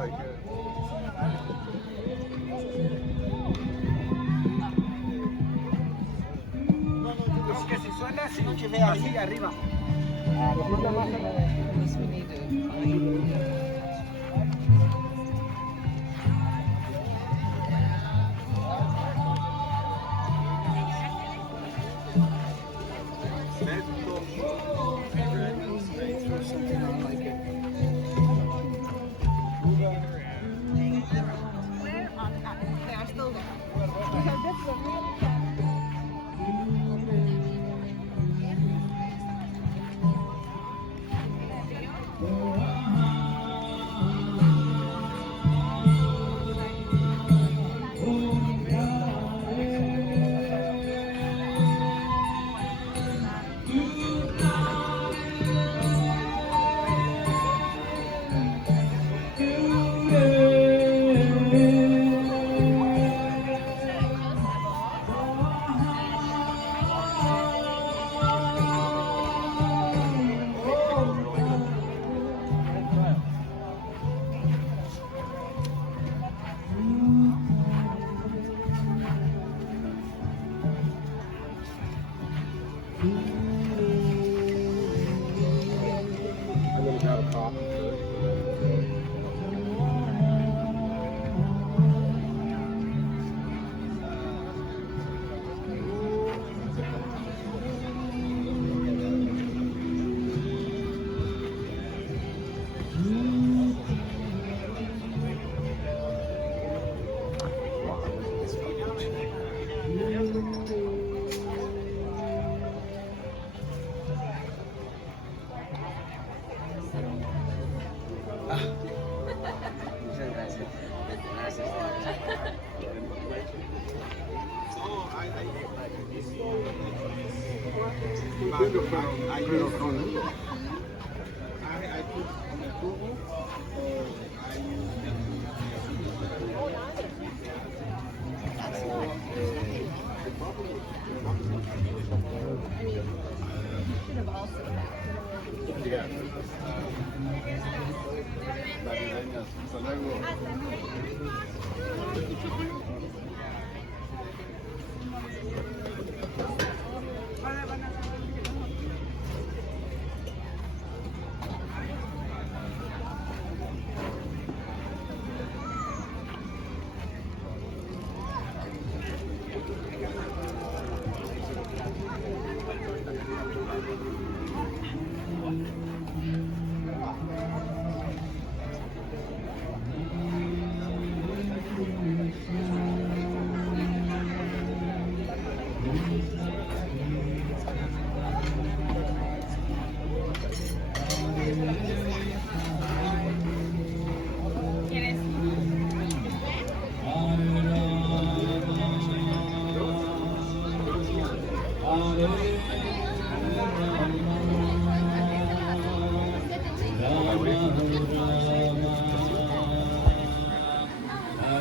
Es que si suena, si no tiver así arriba.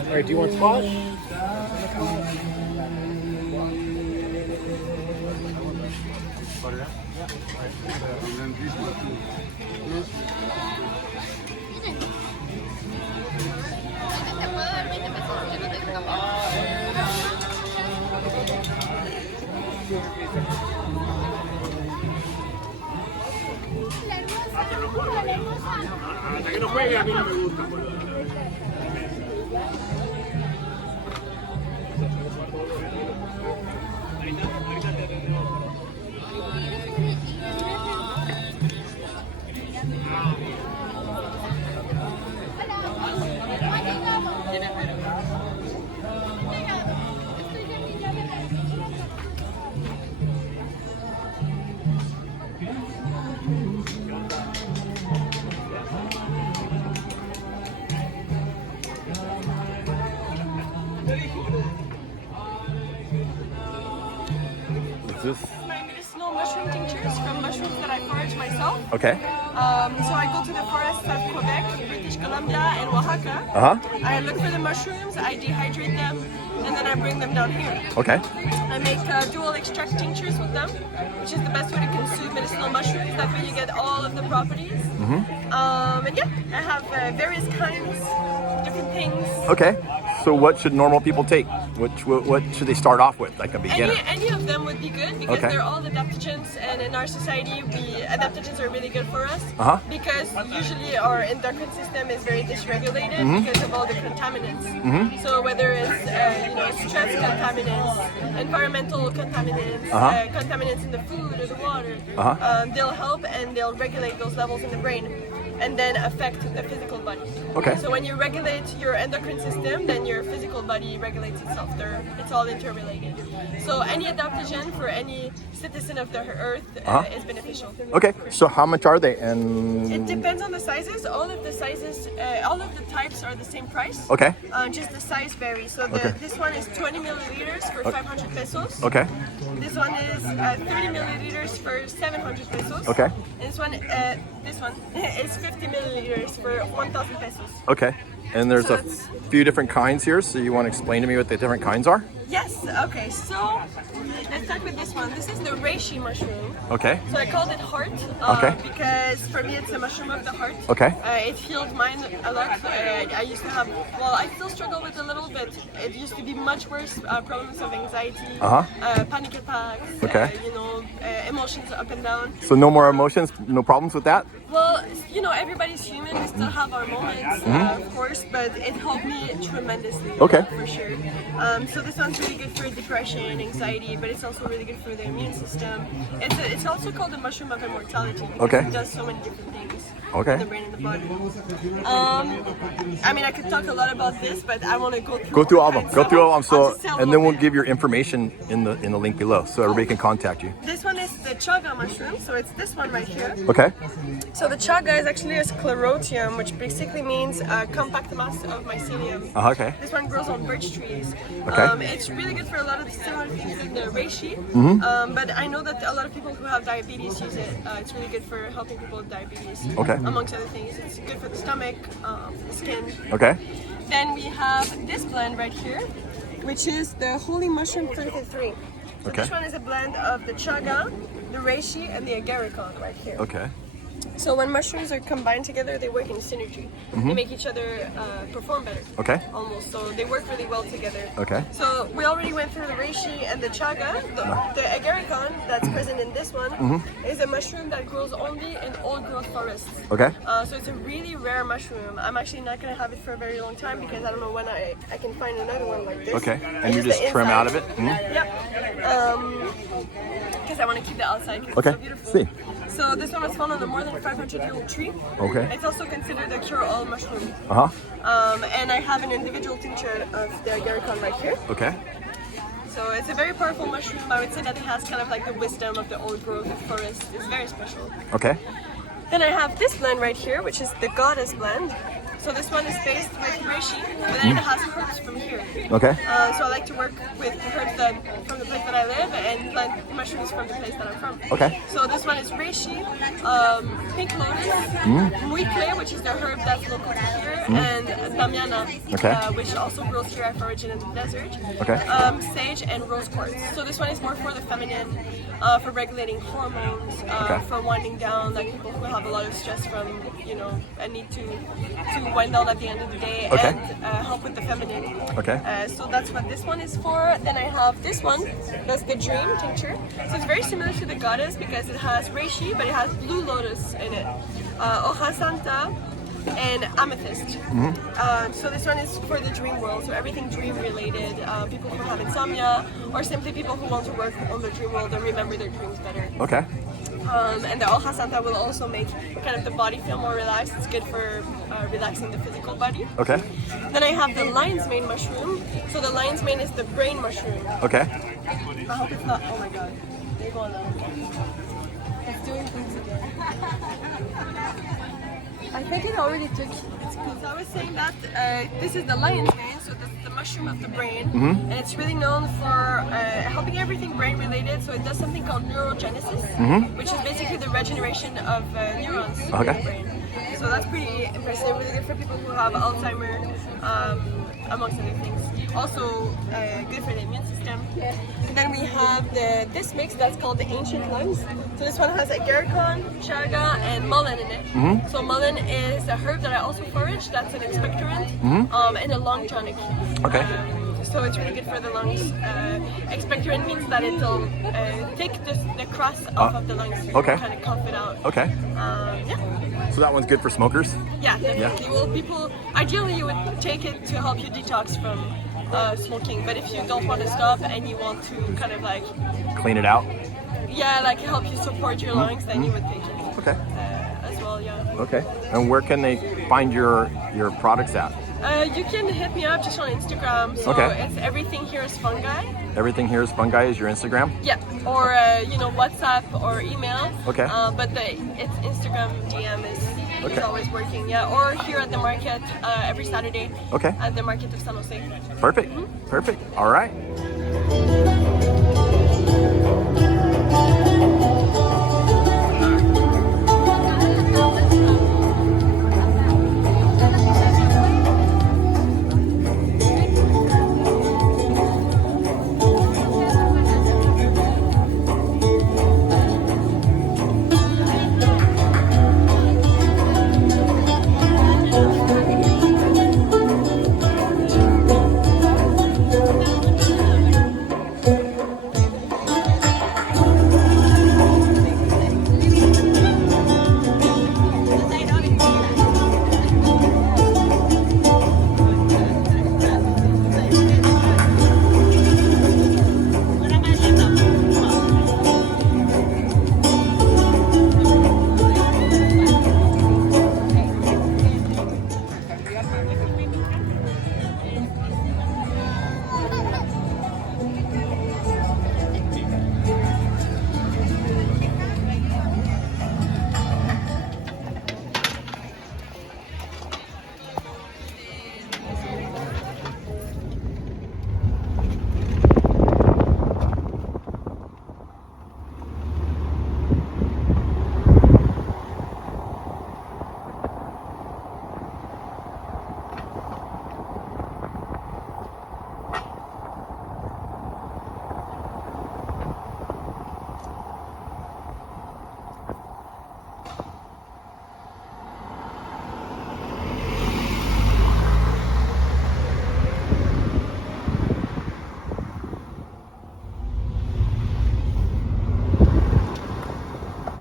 All right, do you want squash? Hasta que no juegue a mí no me gusta. This? Medicinal mushroom tinctures from mushrooms that I forage myself. Okay. So I go to the forests of Quebec, British Columbia, and Oaxaca. I look for the mushrooms, I dehydrate them, and then I bring them down here. Okay. I make dual extract tinctures with them, which is the best way to consume medicinal mushrooms. That way you get all of the properties. And yeah, I have various kinds, different things. Okay. So what should normal people take? What should they start off with, like a beginner? Any of them would be good because they're all adaptogens, and in our society, adaptogens are really good for us because usually our endocrine system is very dysregulated because of all the contaminants. So whether it's stress contaminants, environmental contaminants, contaminants in the food or the water, they'll help and they'll regulate those levels in the brain and then affect the physical body. Okay. So when you regulate your endocrine system, then your physical body regulates itself. It's all interrelated. So any adaptogen for any citizen of the earth is beneficial. Okay. So how much are they? And it depends on the sizes. All of the sizes, all of the types are the same price. Okay. Just the size varies. So this one is 20 milliliters for 500 pesos. Okay. This one is 30 milliliters for 700 pesos. Okay. And this one is 50 milliliters for 1,000 pesos. Okay. And there's a few different kinds here, so you want to explain to me what the different kinds are? Yes, okay, so let's start with this one. This is the reishi mushroom. Okay. So I called it heart because for me it's a mushroom of the heart. Okay. It healed mine a lot. I used to have, I still struggle with a little bit. It used to be much worse, problems of anxiety, panic attacks, emotions up and down. So no more emotions, no problems with that? Well, everybody's human. We still have our moments, of course, but it helped me tremendously. Okay. For sure. So this one's really good for depression, anxiety, but it's also really good for the immune system. It's also called the mushroom of immortality because it does so many different things. Okay. In the brain and the body. I could talk a lot about this, but I want to go through all of them. Go through all of them. So, and then we'll bit. give your information in the link below, so everybody can contact you. This one is the chaga mushroom, so it's this one right here. Okay. So the chaga is actually a sclerotium, which basically means a compact mass of mycelium. Okay. This one grows on birch trees. Okay. It's really good for a lot of similar things in the reishi, but I know that a lot of people who have diabetes use it. It's really good for helping people with diabetes. Okay. Amongst other things, it's good for the stomach, the skin. Okay. Then we have this blend right here, which is the Holy Mushroom 33. So Okay. this one is a blend of the chaga, the reishi, and the agarikon right here. Okay. So when mushrooms are combined together, they work in synergy. They make each other perform better. Okay. Almost. So they work really well together. Okay. So we already went through the reishi and the chaga. The agarikon that's present in this one is a mushroom that grows only in old growth forests. Okay. So it's a really rare mushroom. I'm actually not going to have it for a very long time because I don't know when I can find another one like this. Okay. I And you use just the trim inside. out of it? Yep. Because I want to keep the outside because Okay. it's so beautiful. See. So this one was found on a more than 500-year-old tree. Okay. It's also considered a cure-all mushroom. And I have an individual tincture of the agarikon right here. Okay. So it's a very powerful mushroom. I would say that it has kind of like the wisdom of the old growth forest. It's very special. Okay. Then I have this blend right here, which is the goddess blend. So this one is based with reishi, but then it has herbs from here. Okay. So I like to work with herbs from the place that I live and plant mushrooms from the place that I'm from. Okay. So this one is reishi, pink lotus, muikle, which is the herb that's local to here, and damiana, which also grows here at origin in the desert. Okay. Sage and rose quartz. So this one is more for the feminine, for regulating hormones, for winding down, like people who have a lot of stress from, a need to wind down at the end of the day and help with the feminine. Okay. So that's what this one is for. Then I have this one, that's the dream tincture. So it's very similar to the goddess because it has reishi, but it has blue lotus in it. Hoja santa and amethyst. So this one is for the dream world, so everything dream related. People who have insomnia or simply people who want to work on their dream world and remember their dreams better. Okay. And the hoja santa will also make kind of the body feel more relaxed. It's good for relaxing the physical body. Okay. Then I have the lion's mane mushroom. So the lion's mane is the brain mushroom. Okay. I hope it's not. Oh my god. They're going on. It's doing things again. I think it already took. Because I was saying that this is the lion's mane, so this is the mushroom of the brain, and it's really known for helping everything brain related. So it does something called neurogenesis, which is basically the regeneration of neurons in the brain. So that's pretty impressive. Really good for people who have Alzheimer's, amongst other things. Also good for the immune system. And then we have this mix that's called the ancient lungs. So this one has agarikon, chaga, and mullein in it. So mullein is a herb that I also forage. That's an expectorant and a lung tonic. Okay. So it's really good for the lungs. Expectorant means that it'll take the crust off of the lungs. Okay. Kind of cough it out. Okay. Yeah. So that one's good for smokers? Yeah, definitely. Yeah. Well, people, ideally you would take it to help you detox from smoking, but if you don't want to stop and you want to kind of like... Clean it out? Yeah, like help you support your lungs, then you would take it. Okay. As well, yeah. Okay. And where can they find your products at? You can hit me up just on Instagram. So it's Everything Here is Fungi. Everything Here is Fungi is your Instagram? Yeah, or WhatsApp or email. Okay. But it's Instagram DM is always working. Yeah, or here at the market every Saturday. Okay. At the market of San Jose. Perfect. Perfect. All right.